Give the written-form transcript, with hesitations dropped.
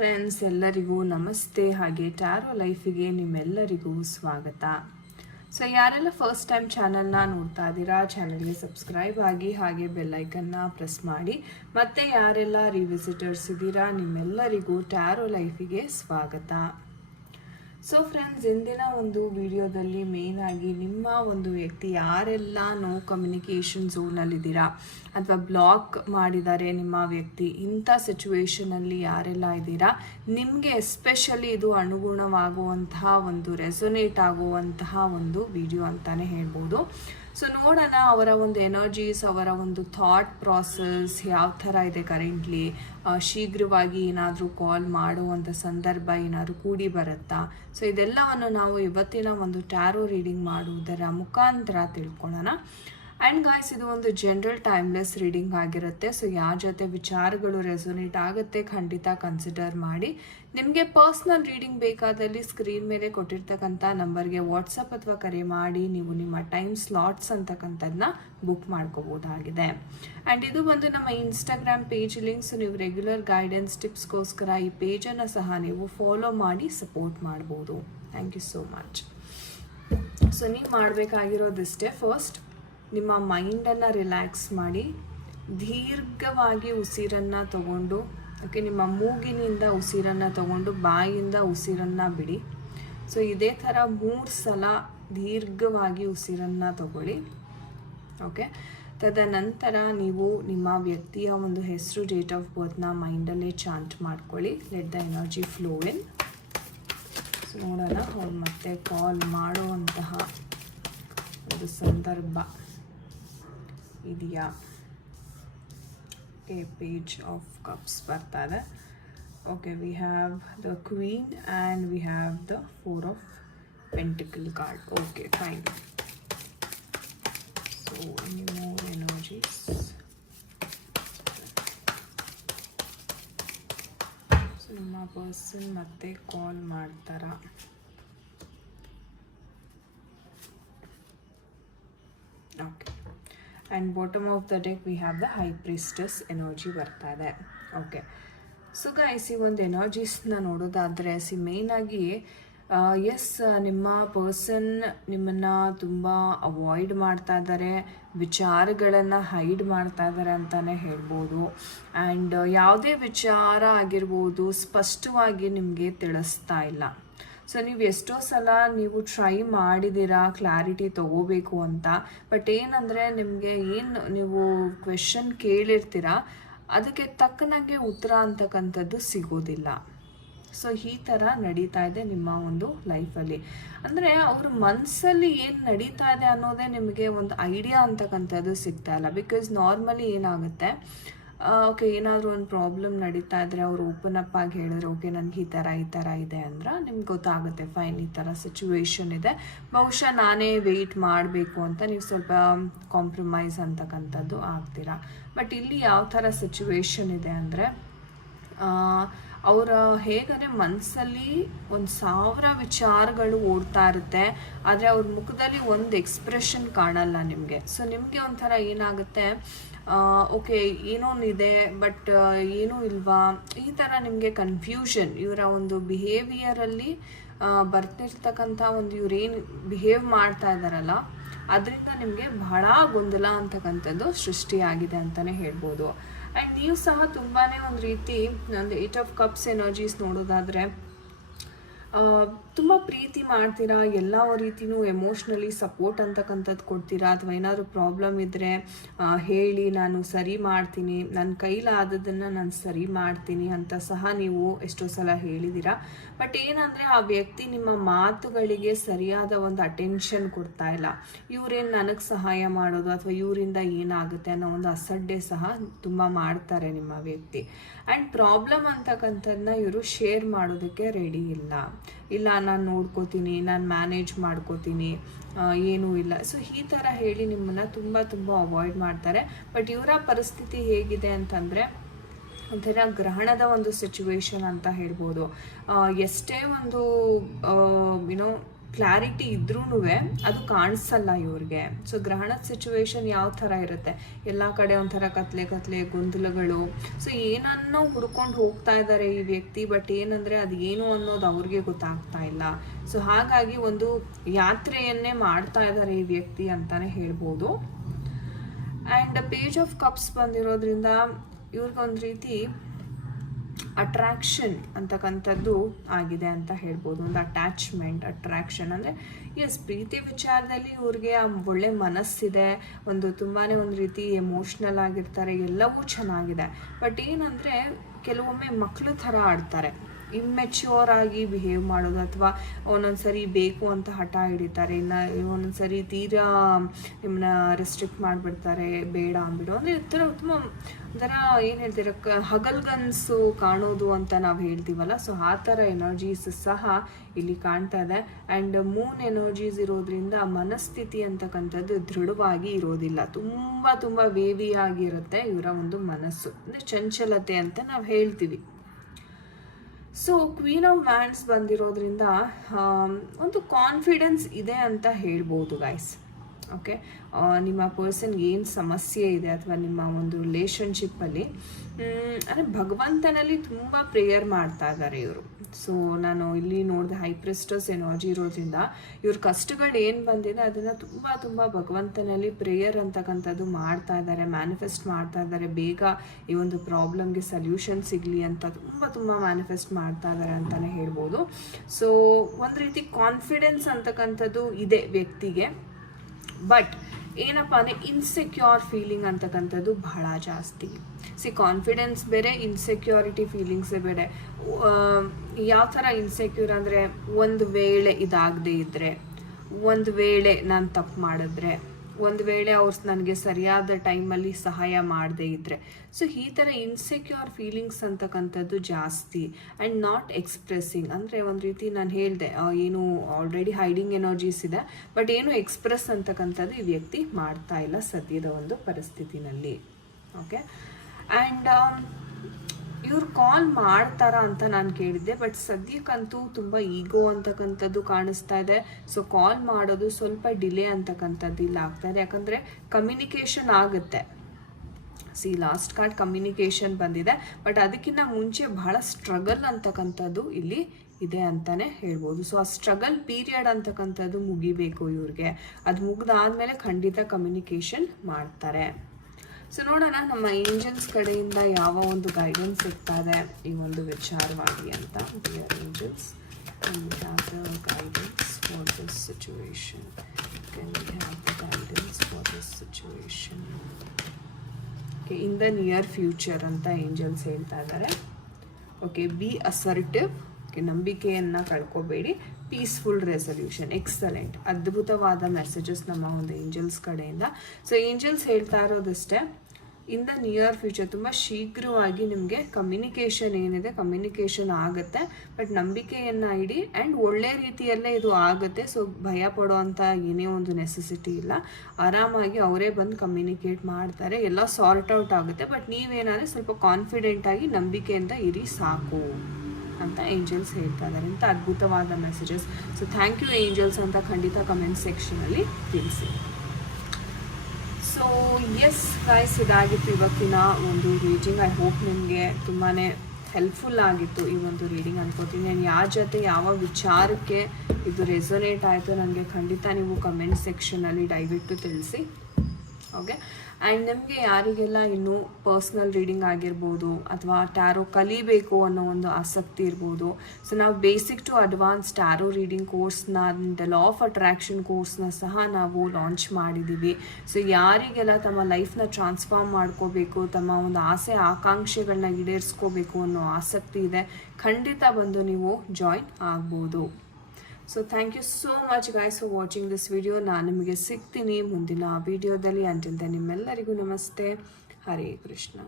Friends, ಎಲ್ಲರಿಗೂ ನಮಸ್ತೆ. ಹಾಗೆ ಟ್ಯಾರೋ ಲೈಫಿಗೆ ನಿಮ್ಮೆಲ್ಲರಿಗೂ ಸ್ವಾಗತ. ಸೊ ಯಾರೆಲ್ಲ ಫಸ್ಟ್ ಟೈಮ್ ಚಾನಲ್ನ ನೋಡ್ತಾ ಇದ್ದೀರಾ, ಚಾನಲ್ಗೆ ಸಬ್ಸ್ಕ್ರೈಬ್ ಆಗಿ ಹಾಗೆ ಬೆಲ್ಲೈಕನ್ನ ಪ್ರೆಸ್ ಮಾಡಿ. ಮತ್ತೆ ಯಾರೆಲ್ಲ ರಿವಿಸಿಟರ್ಸ್ ಇದ್ದೀರಾ, ನಿಮ್ಮೆಲ್ಲರಿಗೂ ಟ್ಯಾರೋ ಲೈಫಿಗೆ ಸ್ವಾಗತ. ಸೊ ಫ್ರೆಂಡ್ಸ್, ಇಂದಿನ ಒಂದು ವಿಡಿಯೋದಲ್ಲಿ ಮೇನ್ ಆಗಿ ನಿಮ್ಮ ಒಂದು ವ್ಯಕ್ತಿ ಯಾರೆಲ್ಲ ನೋ ಕಮ್ಯುನಿಕೇಷನ್ ಝೋನಲ್ಲಿದ್ದೀರಾ ಅಥವಾ ಬ್ಲಾಕ್ ಮಾಡಿದ್ದಾರೆ ನಿಮ್ಮ ವ್ಯಕ್ತಿ, ಇಂಥ ಸಿಚುವೇಶನಲ್ಲಿ ಯಾರೆಲ್ಲ ಇದ್ದೀರಾ, ನಿಮಗೆ ಎಸ್ಪೆಷಲಿ ಇದು ಅನುಗುಣವಾಗುವಂತಹ ಒಂದು ರೆಸೊನೇಟ್ ಆಗುವಂತಹ ಒಂದು ವಿಡಿಯೋ ಅಂತಲೇ ಹೇಳ್ಬೋದು. ಸೊ ನೋಡೋಣ ಅವರ ಒಂದು ಎನರ್ಜೀಸ್, ಅವರ ಒಂದು ಥಾಟ್ ಪ್ರಾಸೆಸ್ ಯಾವ ಥರ ಇದೆ ಕರೆಂಟ್ಲಿ. ಶೀಘ್ರವಾಗಿ ಏನಾದರೂ ಕಾಲ್ ಮಾಡುವಂಥ ಸಂದರ್ಭ ಏನಾದರೂ ಕೂಡಿ ಬರುತ್ತಾ? ಸೊ ಇದೆಲ್ಲವನ್ನು ನಾವು ಇವತ್ತಿನ ಒಂದು ಟ್ಯಾರೋ ರೀಡಿಂಗ್ ಮಾಡುವುದರ ಮುಖಾಂತರ ತಿಳ್ಕೊಳ್ಳೋಣ. ಆ್ಯಂಡ್ ಗಾಯ್ಸ್, ಇದು ಒಂದು ಜನರಲ್ ಟೈಮ್ಲೆಸ್ ರೀಡಿಂಗ್ ಆಗಿರುತ್ತೆ. ಸೊ ಯಾರ ಜೊತೆ ವಿಚಾರಗಳು ರೆಸೊನೇಟ್ ಆಗುತ್ತೆ ಖಂಡಿತ ಕನ್ಸಿಡರ್ ಮಾಡಿ. ನಿಮಗೆ ಪರ್ಸ್ನಲ್ ರೀಡಿಂಗ್ ಬೇಕಾದಲ್ಲಿ ಸ್ಕ್ರೀನ್ ಮೇಲೆ ಕೊಟ್ಟಿರ್ತಕ್ಕಂಥ ನಂಬರ್ಗೆ ವಾಟ್ಸಪ್ ಅಥವಾ ಕರೆ ಮಾಡಿ ನೀವು ನಿಮ್ಮ ಟೈಮ್ ಸ್ಲಾಟ್ಸ್ ಅಂತಕ್ಕಂಥದ್ದನ್ನ ಬುಕ್ ಮಾಡ್ಕೋಬೋದಾಗಿದೆ. ಆ್ಯಂಡ್ ಇದು ಬಂದು ನಮ್ಮ ಇನ್ಸ್ಟಾಗ್ರಾಮ್ ಪೇಜ್ ಲಿಂಕ್ಸ್. ನೀವು ರೆಗ್ಯುಲರ್ ಗೈಡೆನ್ಸ್ ಟಿಪ್ಸ್ಗೋಸ್ಕರ ಈ ಪೇಜನ್ನು ಸಹ ನೀವು ಫಾಲೋ ಮಾಡಿ ಸಪೋರ್ಟ್ ಮಾಡ್ಬೋದು. Thank you so much. So ನೀವು ಮಾಡಬೇಕಾಗಿರೋದಿಷ್ಟೇ, ಫಸ್ಟ್ ನಿಮ್ಮ ಮೈಂಡನ್ನು ರಿಲ್ಯಾಕ್ಸ್ ಮಾಡಿ, ದೀರ್ಘವಾಗಿ ಉಸಿರನ್ನು ತಗೊಂಡು, ಓಕೆ, ನಿಮ್ಮ ಮೂಗಿನಿಂದ ಉಸಿರನ್ನು ತಗೊಂಡು ಬಾಯಿಯಿಂದ ಉಸಿರನ್ನು ಬಿಡಿ. ಸೊ ಇದೇ ಥರ 3 ಸಲ ದೀರ್ಘವಾಗಿ ಉಸಿರನ್ನು ತಗೊಳ್ಳಿ. ಓಕೆ, ತದನಂತರ ನೀವು ನಿಮ್ಮ ವ್ಯಕ್ತಿಯ ಒಂದು ಹೆಸರು, ಡೇಟ್ ಆಫ್ ಬರ್ತ್ನ ಮೈಂಡಲ್ಲೇ ಚಾಂಟ್ ಮಾಡ್ಕೊಳ್ಳಿ. Let the energy flow in. So ನೋಡೋಣ ಅವ್ರು ಮತ್ತೆ ಕಾಲ್ ಮಾಡುವಂತಹ ಒಂದು ಸಂದರ್ಭ ಇದೆಯಾ. ಪೇಜ್ ಆಫ್ ಕಪ್ಸ್ ಬರ್ತಾ ಇದೆ. Okay, we have the queen and we have the 4 of pentacle card. Okay, fine. So any more energies? So ನಿಮ್ಮ ಪರ್ಸನ್ ಮತ್ತೆ ಕಾಲ್ ಮಾಡ್ತಾರಾ? Okay, and bottom of the deck we have the high ಪ್ರಿಸ್ಟಸ್ energy ಬರ್ತಾ ಇದೆ. Okay, so guys, ಈ ಒಂದು ಎನರ್ಜೀಸ್ನ ನೋಡೋದಾದರೆ ಮೇಯ್ನಾಗಿ S, ನಿಮ್ಮ ಪರ್ಸನ್ ನಿಮ್ಮನ್ನು ತುಂಬ ಅವಾಯ್ಡ್ ಮಾಡ್ತಾ ಇದ್ದಾರೆ, ವಿಚಾರಗಳನ್ನು ಹೈಡ್ ಮಾಡ್ತಾ ಇದ್ದಾರೆ ಅಂತಲೇ ಹೇಳ್ಬೋದು. ಆ್ಯಂಡ್ ಯಾವುದೇ ವಿಚಾರ ಆಗಿರ್ಬೋದು ಸ್ಪಷ್ಟವಾಗಿ ನಿಮಗೆ ತಿಳಿಸ್ತಾ ಇಲ್ಲ. ಸೊ ನೀವು ಎಷ್ಟೋ ಸಲ ನೀವು ಟ್ರೈ ಮಾಡಿದ್ದೀರಾ ಕ್ಲಾರಿಟಿ ತೊಗೋಬೇಕು ಅಂತ, ಬಟ್ ಏನಂದರೆ ನಿಮಗೆ ಏನು ನೀವು ಕ್ವೆಶನ್ ಕೇಳಿರ್ತೀರ ಅದಕ್ಕೆ ತಕ್ಕನಾಗೆ ಉತ್ತರ ಅಂತಕ್ಕಂಥದ್ದು ಸಿಗೋದಿಲ್ಲ. ಸೊ ಈ ಥರ ನಡೀತಾ ಇದೆ ನಿಮ್ಮ ಒಂದು ಲೈಫಲ್ಲಿ. ಅಂದರೆ ಅವ್ರ ಮನಸ್ಸಲ್ಲಿ ಏನು ನಡೀತಾ ಇದೆ ಅನ್ನೋದೇ ನಿಮಗೆ ಒಂದು ಐಡಿಯಾ ಅಂತಕ್ಕಂಥದ್ದು ಸಿಗ್ತಾ ಇಲ್ಲ. ಬಿಕಾಸ್ ನಾರ್ಮಲಿ ಏನಾಗುತ್ತೆ, ಓಕೆ, ಏನಾದರೂ ಒಂದು ಪ್ರಾಬ್ಲಮ್ ನಡೀತಾ ಇದ್ದರೆ ಅವ್ರು ಓಪನ್ ಅಪ್ ಆಗಿ ಹೇಳಿದ್ರೆ, ಓಕೆ ನನಗೆ ಈ ಥರ ಇದೆ ಅಂದ್ರೆ ನಿಮ್ಗೆ ಗೊತ್ತಾಗುತ್ತೆ, ಫೈನ್ ಈ ಥರ ಸಿಚುವೇಶನ್ ಇದೆ, ಬಹುಶಃ ನಾನೇ ವೆಯ್ಟ್ ಮಾಡಬೇಕು ಅಂತ ನೀವು ಸ್ವಲ್ಪ ಕಾಂಪ್ರಮೈಸ್ ಅಂತಕ್ಕಂಥದ್ದು ಆಗ್ತೀರಾ. ಬಟ್ ಇಲ್ಲಿ ಯಾವ ಥರ ಸಿಚುವೇಶನ್ ಇದೆ ಅಂದರೆ, ಅವರ ಹೇಗಂದರೆ ಮನಸ್ಸಲ್ಲಿ 1000 ವಿಚಾರಗಳು ಓಡ್ತಾ ಇರುತ್ತೆ, ಆದರೆ ಅವ್ರ ಮುಖದಲ್ಲಿ ಒಂದು ಎಕ್ಸ್ಪ್ರೆಷನ್ ಕಾಣಲ್ಲ ನಿಮಗೆ. ಸೊ ನಿಮಗೆ ಒಂಥರ ಏನಾಗುತ್ತೆ, ಓಕೆ ಏನೋನಿದೆ ಬಟ್ ಏನೂ ಇಲ್ವಾ, ಈ ಥರ ನಿಮಗೆ ಕನ್ಫ್ಯೂಷನ್. ಇವರ ಒಂದು ಬಿಹೇವಿಯರಲ್ಲಿ ಬರ್ತಿರ್ತಕ್ಕಂಥ ಒಂದು ಇವ್ರೇನು ಬಿಹೇವ್ ಮಾಡ್ತಾ ಇದ್ದಾರಲ್ಲ ಅದರಿಂದ ನಿಮಗೆ ಬಹಳ ಗೊಂದಲ ಅಂತಕ್ಕಂಥದ್ದು ಸೃಷ್ಟಿಯಾಗಿದೆ ಅಂತಲೇ ಹೇಳ್ಬೋದು. ಆ್ಯಂಡ್ ನೀವು ಸಹ ತುಂಬಾ ಒಂದು ರೀತಿ ಒಂದು 8 ಆಫ್ ಕಪ್ಸ್ ಎನರ್ಜೀಸ್ ನೋಡೋದಾದರೆ ತುಂಬ ಪ್ರೀತಿ ಮಾಡ್ತೀರಾ, ಎಲ್ಲ ರೀತಿಯೂ ಎಮೋಷ್ನಲಿ ಸಪೋರ್ಟ್ ಅಂತಕ್ಕಂಥದ್ದು ಕೊಡ್ತೀರಾ. ಅಥವಾ ಏನಾದರೂ ಪ್ರಾಬ್ಲಮ್ ಇದ್ದರೆ ಹೇಳಿ, ನಾನು ಸರಿ ಮಾಡ್ತೀನಿ, ನನ್ನ ಕೈಲಾದದನ್ನು ನಾನು ಸರಿ ಮಾಡ್ತೀನಿ ಅಂತ ಸಹ ನೀವು ಎಷ್ಟೋ ಸಲ ಹೇಳಿದ್ದೀರಾ. ಬಟ್ ಏನಂದರೆ ಆ ವ್ಯಕ್ತಿ ನಿಮ್ಮ ಮಾತುಗಳಿಗೆ ಸರಿಯಾದ ಒಂದು ಅಟೆನ್ಷನ್ ಕೊಡ್ತಾ ಇಲ್ಲ. ಇವರೇನು ನನಗೆ ಸಹಾಯ ಮಾಡೋದು ಅಥವಾ ಇವರಿಂದ ಏನಾಗುತ್ತೆ ಅನ್ನೋ ಒಂದು ಅಸಡ್ಡೆ ಸಹ ತುಂಬ ಮಾಡ್ತಾರೆ ನಿಮ್ಮ ವ್ಯಕ್ತಿ. ಆ್ಯಂಡ್ ಪ್ರಾಬ್ಲಮ್ ಅಂತಕ್ಕಂಥದ್ದನ್ನ ಇವರು ಶೇರ್ ಮಾಡೋದಕ್ಕೆ ರೆಡಿ ಇಲ್ಲ, ನಾನು ನೋಡ್ಕೋತೀನಿ, ನಾನು ಮ್ಯಾನೇಜ್ ಮಾಡ್ಕೋತೀನಿ, ಏನೂ ಇಲ್ಲ. ಸೊ ಈ ಥರ ಹೇಳಿ ನಿಮ್ಮನ್ನು ತುಂಬ ಅವಾಯ್ಡ್ ಮಾಡ್ತಾರೆ. ಬಟ್ ಇವರ ಪರಿಸ್ಥಿತಿ ಹೇಗಿದೆ ಅಂತಂದರೆ ಒಂಥರ ಗ್ರಹಣದ ಒಂದು ಸಿಚುವೇಶನ್ ಅಂತ ಹೇಳ್ಬೋದು. ಎಷ್ಟೇ ಒಂದು ಕ್ಲಾರಿಟಿ ಇದ್ರೂ ಅದು ಕಾಣಿಸಲ್ಲ ಇವ್ರಿಗೆ. ಸೊ ಗ್ರಹಣದ ಸಿಚುವೇಶನ್ ಯಾವ ಥರ ಇರುತ್ತೆ, ಎಲ್ಲ ಕಡೆ ಒಂಥರ ಕತ್ಲೆ ಗೊಂದಲಗಳು. ಸೊ ಏನನ್ನೋ ಹುಡ್ಕೊಂಡು ಹೋಗ್ತಾ ಇದ್ದಾರೆ ಈ ವ್ಯಕ್ತಿ, ಬಟ್ ಏನಂದರೆ ಅದು ಏನು ಅನ್ನೋದು ಅವ್ರಿಗೆ ಗೊತ್ತಾಗ್ತಾ ಇಲ್ಲ. ಸೊ ಹಾಗಾಗಿ ಒಂದು ಯಾತ್ರೆಯನ್ನೇ ಮಾಡ್ತಾ ಇದ್ದಾರೆ ಈ ವ್ಯಕ್ತಿ ಅಂತಲೇ ಹೇಳ್ಬೋದು. ಆ್ಯಂಡ್ ಪೇಜ್ ಆಫ್ ಕಪ್ಸ್ ಬಂದಿರೋದ್ರಿಂದ ಇವ್ರಿಗೊಂದು ರೀತಿ ಅಟ್ರಾಕ್ಷನ್ ಅಂತಕ್ಕಂಥದ್ದು ಆಗಿದೆ ಅಂತ ಹೇಳ್ಬೋದು. ಒಂದು ಅಟ್ರಾಕ್ಷನ್ ಅಂದರೆ ಎಸ್, ಪ್ರೀತಿ ವಿಚಾರದಲ್ಲಿ ಇವ್ರಿಗೆ ಒಳ್ಳೆ ಮನಸ್ಸಿದೆ, ತುಂಬಾ ಒಂದು ರೀತಿ ಎಮೋಷ್ನಲ್ ಆಗಿರ್ತಾರೆ, ಎಲ್ಲವೂ ಚೆನ್ನಾಗಿದೆ. ಬಟ್ ಏನಂದರೆ ಕೆಲವೊಮ್ಮೆ ಮಕ್ಕಳು ಥರ ಆಡ್ತಾರೆ, ಇಮ್ಮೆಚ್ಯೂರ್ ಆಗಿ ಬಿಹೇವ್ ಮಾಡೋದು, ಅಥವಾ ಒಂದೊಂದ್ಸರಿ ಬೇಕು ಅಂತ ಹಠ ಹಿಡಿತಾರೆ, ಒಂದೊಂದ್ಸರಿ ತೀರಾ ನಿಮ್ಮನ್ನ ರೆಸ್ಟ್ರಿಕ್ಟ್ ಮಾಡಿಬಿಡ್ತಾರೆ, ಬೇಡ ಅಂದ್ಬಿಡು. ಅಂದರೆ ಈ ಥರ ತುಂಬ ಒಂಥರ ಏನು ಹೇಳ್ತೀರ, ಹಗಲ್ಗನ್ಸು ಕಾಣೋದು ಅಂತ ನಾವು ಹೇಳ್ತೀವಲ್ಲ. ಸೊ ಆ ಥರ ಎನರ್ಜೀಸ್ ಸಹ ಇಲ್ಲಿ ಕಾಣ್ತಾ ಇದೆ. ಆ್ಯಂಡ್ ಮೂನ್ ಎನರ್ಜೀಸ್ ಇರೋದ್ರಿಂದ ಮನಸ್ಥಿತಿ ಅಂತಕ್ಕಂಥದ್ದು ದೃಢವಾಗಿ ಇರೋದಿಲ್ಲ, ತುಂಬ ವೇವಿ ಆಗಿರುತ್ತೆ ಇವರ ಒಂದು ಮನಸ್ಸು, ಅಂದರೆ ಚಂಚಲತೆ ಅಂತ ನಾವು ಹೇಳ್ತೀವಿ. ಸೊ ಕ್ವೀನ್ ಆಫ್ ವ್ಯಾಂಡ್ಸ್ ಬಂದಿರೋದ್ರಿಂದ ಒಂದು ಕಾನ್ಫಿಡೆನ್ಸ್ ಇದೆ ಅಂತ ಹೇಳ್ಬೋದು ಗೈಸ್. ಓಕೆ, ನಿಮ್ಮ ಪರ್ಸನ್ಗೆ ಏನು ಸಮಸ್ಯೆ ಇದೆ ಅಥವಾ ನಿಮ್ಮ ಒಂದು ರಿಲೇಷನ್ಶಿಪ್ಪಲ್ಲಿ ಅಂದರೆ ಭಗವಂತನಲ್ಲಿ ತುಂಬ ಪ್ರೇಯರ್ ಮಾಡ್ತಾ ಇದ್ದಾರೆ ಇವರು. ಸೊ ನಾನು ಇಲ್ಲಿ ನೋಡಿದೆ ಹೈ ಪ್ರಿಸ್ಟಸ್ ಎನರ್ಜಿ ಇರೋದ್ರಿಂದ ಇವ್ರ ಕಷ್ಟಗಳು ಏನು ಬಂದಿದೆ ಅದನ್ನು ತುಂಬ ಭಗವಂತನಲ್ಲಿ ಪ್ರೇಯರ್ ಅಂತಕ್ಕಂಥದ್ದು ಮಾಡ್ತಾ ಇದ್ದಾರೆ, ಮ್ಯಾನಿಫೆಸ್ಟ್ ಮಾಡ್ತಾ ಇದ್ದಾರೆ. ಬೇಗ ಈ ಒಂದು ಪ್ರಾಬ್ಲಮ್ಗೆ ಸಲ್ಯೂಷನ್ ಸಿಗಲಿ ಅಂತ ತುಂಬ ಮ್ಯಾನಿಫೆಸ್ಟ್ ಮಾಡ್ತಾ ಇದ್ದಾರೆ ಅಂತಲೇ ಹೇಳ್ಬೋದು. ಸೊ ಒಂದು ರೀತಿ ಕಾನ್ಫಿಡೆನ್ಸ್ ಅಂತಕ್ಕಂಥದ್ದು ಇದೆ ವ್ಯಕ್ತಿಗೆ. ಬಟ್ ಏನಪ್ಪ ಅಂದರೆ ಇನ್ಸೆಕ್ಯೂರ್ ಫೀಲಿಂಗ್ ಅಂತಕ್ಕಂಥದ್ದು ಬಹಳ ಜಾಸ್ತಿ. ಕಾನ್ಫಿಡೆನ್ಸ್ ಬೇರೆ, ಇನ್ಸೆಕ್ಯೂರಿಟಿ ಫೀಲಿಂಗ್ಸೇ ಬೇರೆ. ಯಾವ ಥರ ಇನ್ಸೆಕ್ಯೂರ್ ಅಂದರೆ, ಒಂದು ವೇಳೆ ಇದಾಗದೇ ಇದ್ದರೆ, ಒಂದು ವೇಳೆ ನಾನು ತಪ್ಪು ಮಾಡಿದ್ರೆ, ಒಂದು ವೇಳೆ ಅವ್ರು ನನಗೆ ಸರಿಯಾದ ಟೈಮಲ್ಲಿ ಸಹಾಯ ಮಾಡದೇ ಇದ್ದರೆ. ಸೊ ಈ ಥರ ಇನ್ಸೆಕ್ಯೂರ್ ಫೀಲಿಂಗ್ಸ್ ಅಂತಕ್ಕಂಥದ್ದು ಜಾಸ್ತಿ. ಆ್ಯಂಡ್ ನಾಟ್ ಎಕ್ಸ್ಪ್ರೆಸ್ಸಿಂಗ್ ಅಂದರೆ ಒಂದು ರೀತಿ ನಾನು ಹೇಳಿದೆ, ಏನು ಆಲ್ರೆಡಿ ಹೈಡಿಂಗ್ ಎನರ್ಜೀಸ್ ಇದೆ, ಬಟ್ ಏನು ಎಕ್ಸ್ಪ್ರೆಸ್ ಅಂತಕ್ಕಂಥದ್ದು ಈ ವ್ಯಕ್ತಿ ಮಾಡ್ತಾ ಇಲ್ಲ ಸದ್ಯದ ಒಂದು ಪರಿಸ್ಥಿತಿನಲ್ಲಿ. ಓಕೆ, ಆ್ಯಂಡ್ ಇವ್ರು ಕಾಲ್ ಮಾಡ್ತಾರ ಅಂತ ನಾನು ಕೇಳಿದ್ದೆ, ಬಟ್ ಸದ್ಯಕ್ಕಂತೂ ತುಂಬ ಈಗೋ ಅಂತಕ್ಕಂಥದ್ದು ಕಾಣಿಸ್ತಾ ಇದೆ. ಸೊ ಕಾಲ್ ಮಾಡೋದು ಸ್ವಲ್ಪ ಡಿಲೇ ಅಂತಕ್ಕಂಥದ್ದು ಇಲ್ಲ ಆಗ್ತಾ ಇದೆ, ಯಾಕಂದರೆ ಕಮ್ಯುನಿಕೇಷನ್ ಆಗುತ್ತೆ. ಲಾಸ್ಟ್ ಕಾರ್ಡ್ ಕಮ್ಯುನಿಕೇಷನ್ ಬಂದಿದೆ, ಬಟ್ ಅದಕ್ಕಿಂತ ಮುಂಚೆ ಬಹಳ ಸ್ಟ್ರಗಲ್ ಅಂತಕ್ಕಂಥದ್ದು ಇಲ್ಲಿ ಇದೆ ಅಂತಲೇ ಹೇಳ್ಬೋದು. ಸೊ ಆ ಸ್ಟ್ರಗಲ್ ಪೀರಿಯಡ್ ಅಂತಕ್ಕಂಥದ್ದು ಮುಗಿಬೇಕು ಇವ್ರಿಗೆ. ಅದು ಮುಗಿದಾದ್ಮೇಲೆ ಖಂಡಿತ ಕಮ್ಯುನಿಕೇಷನ್ ಮಾಡ್ತಾರೆ. ಸೊ ನೋಡೋಣ ನಮ್ಮ ಏಂಜಲ್ಸ್ ಕಡೆಯಿಂದ ಯಾವ ಒಂದು ಗೈಡೆನ್ಸ್ ಸಿಗ್ತಾ ಇದೆ ಈ ಒಂದು ವಿಚಾರವಾಗಿ ಅಂತ. Dear angels, can we have the guidance for this situation? Can we have the guidance for this situation? Okay, in the near future ಅಂತ ಏಂಜಲ್ಸ್ ಹೇಳ್ತಾ ಇದ್ದಾರೆ. Okay, B assertive. ಓಕೆ, ನಂಬಿಕೆಯನ್ನು ಕಳ್ಕೊಬೇಡಿ. ಪೀಸ್ಫುಲ್ ರೆಸಲ್ಯೂಷನ್, ಎಕ್ಸಲೆಂಟ್, ಅದ್ಭುತವಾದ messages ನಮ್ಮ ಒಂದು angels ಕಡೆಯಿಂದ. So angels ಹೇಳ್ತಾ ಇರೋದಷ್ಟೇ, in the near future ತುಂಬ ಶೀಘ್ರವಾಗಿ ನಿಮಗೆ ಕಮ್ಯುನಿಕೇಷನ್ ಏನಿದೆ ಕಮ್ಯುನಿಕೇಷನ್ ಆಗುತ್ತೆ. ಬಟ್ ನಂಬಿಕೆಯನ್ನು ಇಡಿ, ಆ್ಯಂಡ್ ಒಳ್ಳೆ ರೀತಿಯಲ್ಲೇ ಇದು ಆಗುತ್ತೆ. ಸೊ ಭಯ ಪಡೋ ಅಂಥ ಏನೇ ಒಂದು ನೆಸೆಸಿಟಿ ಇಲ್ಲ, ಆರಾಮಾಗಿ ಅವರೇ ಬಂದು ಕಮ್ಯುನಿಕೇಟ್ ಮಾಡ್ತಾರೆ, ಎಲ್ಲ ಸಾರ್ಟ್ ಔಟ್ ಆಗುತ್ತೆ. ಬಟ್ ನೀವೇನಾದರೆ ಸ್ವಲ್ಪ ಕಾನ್ಫಿಡೆಂಟಾಗಿ ನಂಬಿಕೆಯಿಂದ ಇರಿ ಸಾಕು ಅಂತ ಏಂಜಲ್ಸ್ ಹೇಳ್ತಾ ಇದ್ದಾರೆ. ಇಂಥ ಅದ್ಭುತವಾದ messages. So thank you angels ಅಂತ ಖಂಡಿತ ಕಮೆಂಟ್ ಸೆಕ್ಷನಲ್ಲಿ ತಿಳಿಸಿ. ಸೊ ಎಸ್ ಗೈಸ್, ಇದಾಗಿತ್ತು ಇವತ್ತಿನ ಒಂದು ರೀಡಿಂಗ್. ಐ ಹೋಪ್ ನಿಮಗೆ ತುಂಬಾ ಹೆಲ್ಪ್ಫುಲ್ ಆಗಿತ್ತು ಈ ಒಂದು ರೀಡಿಂಗ್ ಅನ್ಕೋತೀನಿ. ನಾನು ಯಾರ ಜೊತೆ ಯಾವ ವಿಚಾರಕ್ಕೆ ಇದು ರೆಸೊನೇಟ್ ಆಯಿತು ನನಗೆ ಖಂಡಿತ ನೀವು ಕಮೆಂಟ್ ಸೆಕ್ಷನಲ್ಲಿ ದಯವಿಟ್ಟು ತಿಳಿಸಿ. ಓಕೆ, ಆ್ಯಂಡ್ ನಿಮಗೆ ಯಾರಿಗೆಲ್ಲ ಇನ್ನೂ ಪರ್ಸ್ನಲ್ ರೀಡಿಂಗ್ ಆಗಿರ್ಬೋದು ಅಥವಾ ಟ್ಯಾರೋ ಕಲಿಬೇಕು ಅನ್ನೋ ಒಂದು ಆಸಕ್ತಿ ಇರ್ಬೋದು. ಸೊ ನಾವು basic to advance tarot reading ಕೋರ್ಸ್ನ, ಲಾ ಆಫ್ ಅಟ್ರಾಕ್ಷನ್ ಕೋರ್ಸ್ನ ಸಹ ನಾವು ಲಾಂಚ್ ಮಾಡಿದ್ದೀವಿ. ಸೊ ಯಾರಿಗೆಲ್ಲ ತಮ್ಮ ಲೈಫ್ನ ಟ್ರಾನ್ಸ್ಫಾರ್ಮ್ ಮಾಡ್ಕೋಬೇಕು, ತಮ್ಮ ಒಂದು ಆಸೆ ಆಕಾಂಕ್ಷೆಗಳನ್ನ ಈಡೇರಿಸ್ಕೋಬೇಕು ಅನ್ನೋ ಆಸಕ್ತಿ ಇದೆ, ಖಂಡಿತ ಬಂದು ನೀವು ಜಾಯಿನ್ ಆಗ್ಬೋದು. So thank you so much guys for watching this video. ನಾನು ನಿಮಗೆ ಸಿಗ್ತೀನಿ ಮುಂದಿನ ವಿಡಿಯೋದಲ್ಲಿ. ಅಂಟಿಲ್ ದೆನ್ ನಿಮ್ಮೆಲ್ಲರಿಗೂ ನಮಸ್ತೆ. ಹರೇ ಕೃಷ್ಣ.